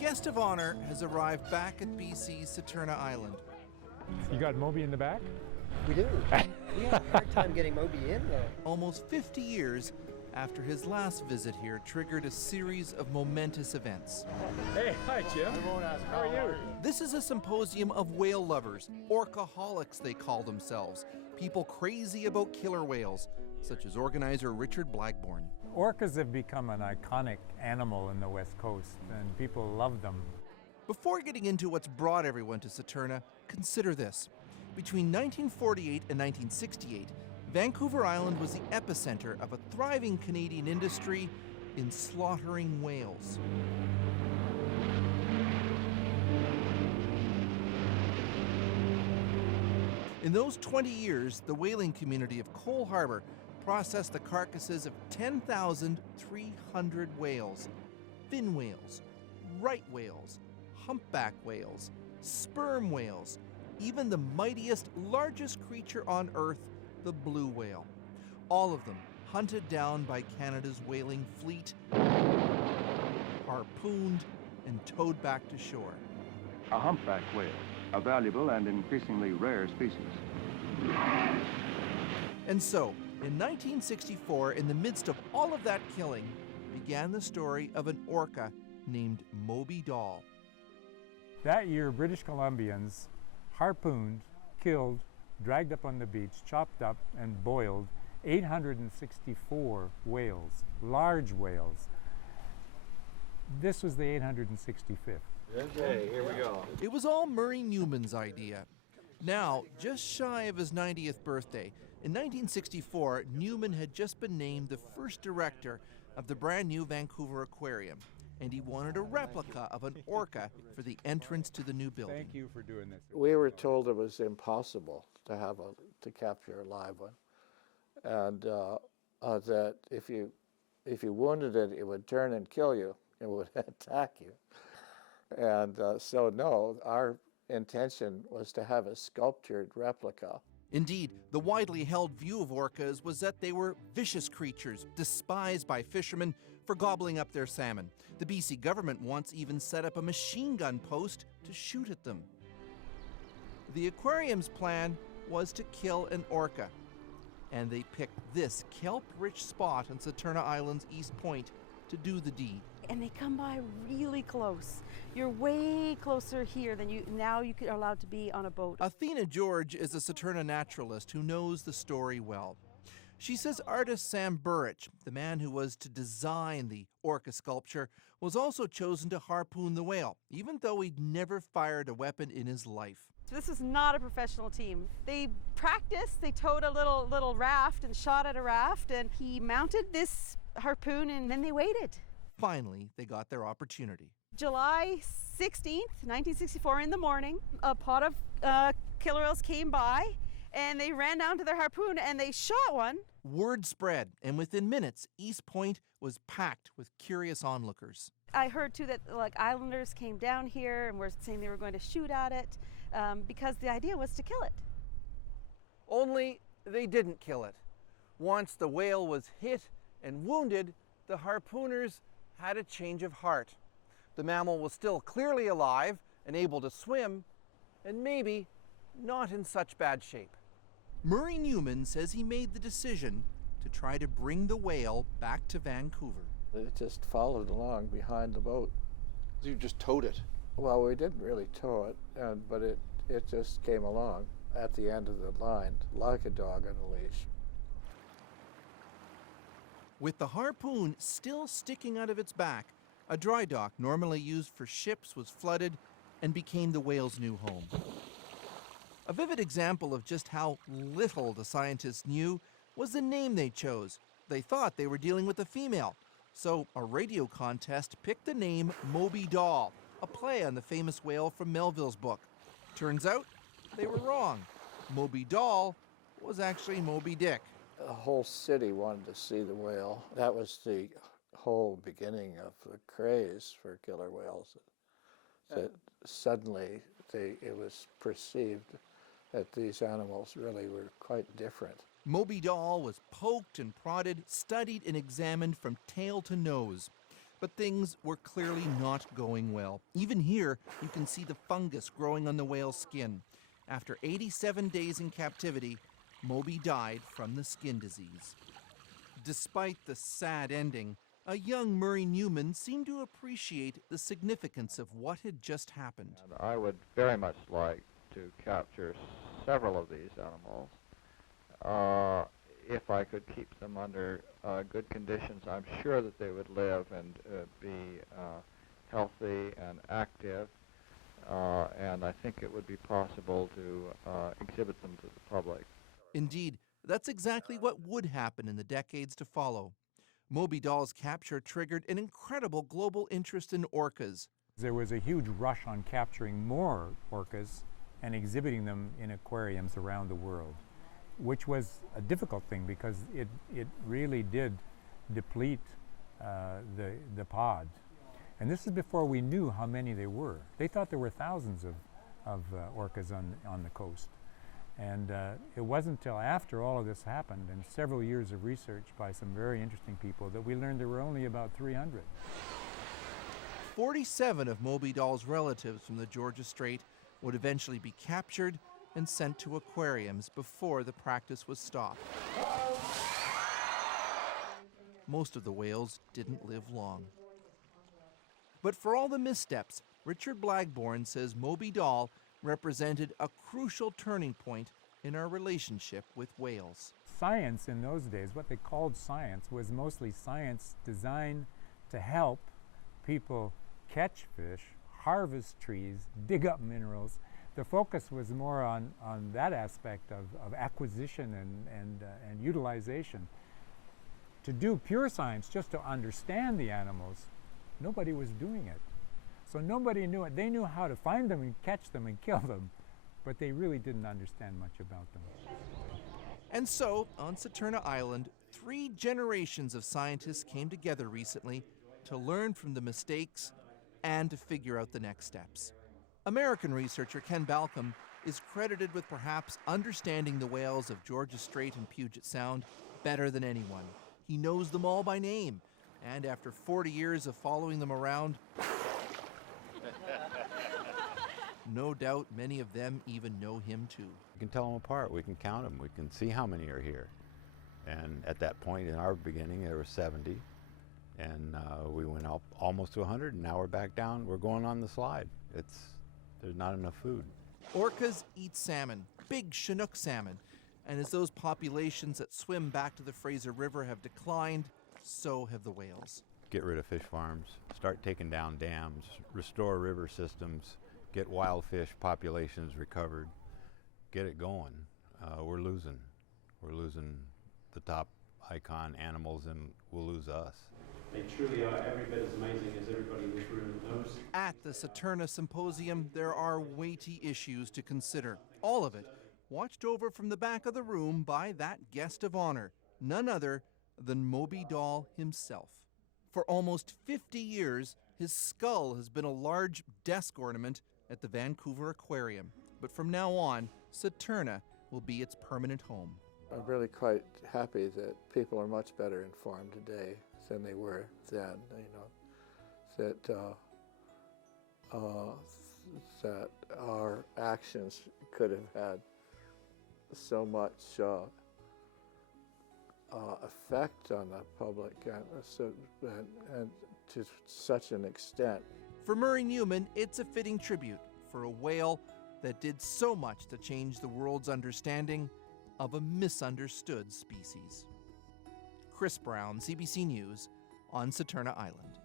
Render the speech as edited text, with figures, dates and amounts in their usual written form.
guest of honor has arrived back at BC's Saturna Island. You got Moby in the back? We do. We had a hard time getting Moby in, though. Almost 50 years after his last visit here triggered a series of momentous events. Hey, hi Jim. How are you? This is a symposium of whale lovers, orcaholics they call themselves, people crazy about killer whales, such as organizer Richard Blackburn. Orcas have become an iconic animal in the West Coast, and people love them. Before getting into what's brought everyone to Saturna, consider this. Between 1948 and 1968, Vancouver Island was the epicenter of a thriving Canadian industry in slaughtering whales. In those 20 years, the whaling community of Cole Harbour processed the carcasses of 10,300 whales, fin whales, right whales, humpback whales, sperm whales, even the mightiest, largest creature on Earth, the blue whale. All of them hunted down by Canada's whaling fleet, harpooned, and towed back to shore. A humpback whale, a valuable and increasingly rare species. And so, in 1964, in the midst of all of that killing, began the story of an orca named Moby Doll. That year, British Columbians harpooned, killed, dragged up on the beach, chopped up, and boiled 864 whales, large whales. This was the 865th. Okay, here we go. It was all Murray Newman's idea. Now, just shy of his 90th birthday, in 1964, Newman had just been named the first director of the brand new Vancouver Aquarium, and he wanted a replica of an orca for the entrance to the new building. Thank you for doing this. We were told it was impossible to capture a live one, and that if you wounded it, it would turn and kill you. It would attack you. And so no, our intention was to have a sculptured replica. Indeed, the widely held view of orcas was that they were vicious creatures, despised by fishermen for gobbling up their salmon. The BC government once even set up a machine gun post to shoot at them. The aquarium's plan was to kill an orca, and they picked this kelp-rich spot on Saturna Island's East Point to do the deed. And they come by really close. You're way closer here than you are allowed to be on a boat. Athena George is a Saturna naturalist who knows the story well. She says artist Sam Burrich, the man who was to design the orca sculpture, was also chosen to harpoon the whale, even though he'd never fired a weapon in his life. So this was not a professional team. They practiced, they towed a little raft and shot at a raft, and he mounted this harpoon and then they waited. Finally, they got their opportunity. July 16th, 1964 in the morning, a pod of killer whales came by and they ran down to their harpoon and they shot one. Word spread, and within minutes, East Point was packed with curious onlookers. I heard too that islanders came down here and were saying they were going to shoot at it because the idea was to kill it. Only they didn't kill it. Once the whale was hit and wounded, the harpooners had a change of heart. The mammal was still clearly alive and able to swim, and maybe not in such bad shape. Murray Newman says he made the decision to try to bring the whale back to Vancouver. It just followed along behind the boat. You just towed it? Well, we didn't really tow it, but it just came along at the end of the line, like a dog on a leash. With the harpoon still sticking out of its back, a dry dock normally used for ships was flooded and became the whale's new home. A vivid example of just how little the scientists knew was the name they chose. They thought they were dealing with a female, so a radio contest picked the name Moby Doll, a play on the famous whale from Melville's book. Turns out they were wrong. Moby Doll was actually Moby Dick. The whole city wanted to see the whale. That was the whole beginning of the craze for killer whales. That suddenly it was perceived that these animals really were quite different. Moby Doll was poked and prodded, studied and examined from tail to nose. But things were clearly not going well. Even here, you can see the fungus growing on the whale's skin. After 87 days in captivity, Moby died from the skin disease. Despite the sad ending, a young Murray Newman seemed to appreciate the significance of what had just happened. And I would very much like to capture several of these animals. If I could keep them under good conditions, I'm sure that they would live and be healthy and active, and I think it would be possible to exhibit them to the public. Indeed, that's exactly what would happen in the decades to follow. Moby Doll's capture triggered an incredible global interest in orcas. There was a huge rush on capturing more orcas and exhibiting them in aquariums around the world, which was a difficult thing because it really did deplete the pod. And this is before we knew how many there were. They thought there were thousands of orcas on the coast. And it wasn't until after all of this happened and several years of research by some very interesting people that we learned there were only about 300. 47 of Moby Doll's relatives from the Georgia Strait would eventually be captured and sent to aquariums before the practice was stopped. Most of the whales didn't live long. But for all the missteps, Richard Blagborn says Moby Doll represented a crucial turning point in our relationship with whales. Science in those days, what they called science, was mostly science designed to help people catch fish, harvest trees, dig up minerals. The focus was more on that aspect of acquisition and utilization. To do pure science, just to understand the animals, nobody was doing it. So nobody knew it. They knew how to find them and catch them and kill them, but they really didn't understand much about them. And so, on Saturna Island, 3 generations of scientists came together recently to learn from the mistakes and to figure out the next steps. American researcher Ken Balcom is credited with perhaps understanding the whales of Georgia Strait and Puget Sound better than anyone. He knows them all by name, and after 40 years of following them around, no doubt many of them even know him too. We can tell them apart, we can count them, we can see how many are here. And at that point in our beginning there were 70, and we went up almost to 100, and now we're back down, we're going on the slide. There's not enough food. Orcas eat salmon, big Chinook salmon, and as those populations that swim back to the Fraser River have declined, so have the whales. Get rid of fish farms, start taking down dams, restore river systems, get wild fish populations recovered, get it going. We're losing the top icon animals, and we'll lose us. They truly are every bit as amazing as everybody in this room knows. At the Saturna Symposium, there are weighty issues to consider. All of it watched over from the back of the room by that guest of honor, none other than Moby Doll himself. For almost 50 years, his skull has been a large desk ornament at the Vancouver Aquarium. But from now on, Saturna will be its permanent home. I'm really quite happy that people are much better informed today than they were then. That our actions could have had so much effect on the public, and to such an extent. For Murray Newman, it's a fitting tribute for a whale that did so much to change the world's understanding of a misunderstood species. Chris Brown, CBC News, on Saturna Island.